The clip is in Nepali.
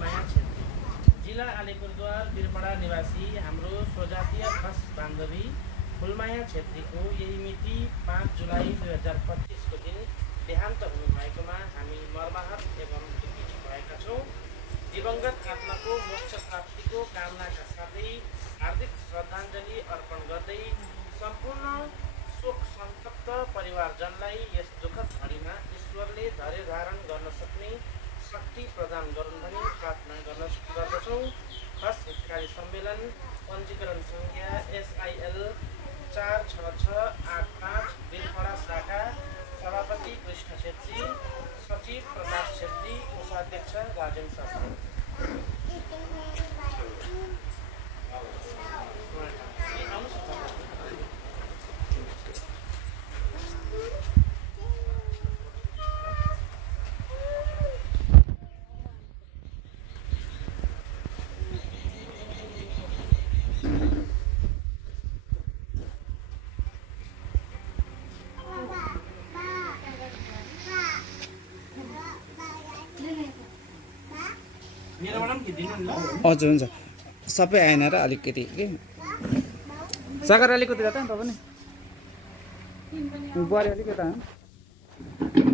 फुलमाया छेत्री, जिल्ला अलिपुरद्वार बिरपडा निवासी हाम्रो स्वजातीय खस बान्धवी फुलमाया छेत्रीको यही मिति 5 जुलाई 2025 को दिन देहान्त हुनुभएकोमा हामी मर्माहत एवं दुखित भएका छौँ। दिवंगत आत्माको मोक्ष प्राप्तिको कामनाका साथै हार्दिक श्रद्धाञ्जली अर्पण गर्दै सम्पूर्ण शोक सन्तप्त परिवारजनलाई यस दुःखद घडीमा ईश्वरले धैर्य धारण गर्न सक्ने शक्ति प्रदान गरून् भनी प्रार्थना गर्दछौँ। खस हितकारी सम्मेलन पञ्जीकरण सङ्ख्या SIL 46685 बिरपडा शाखा, सभापति कृष्ण छेत्री, सचिव प्रकाश छेत्री, कोषाध्यक्ष राजेन शर्मा। हजुर हुन्छ सबै आएन र अलिकति के सागर अलिकति यता तपाईँ नि बुहारी अलिकति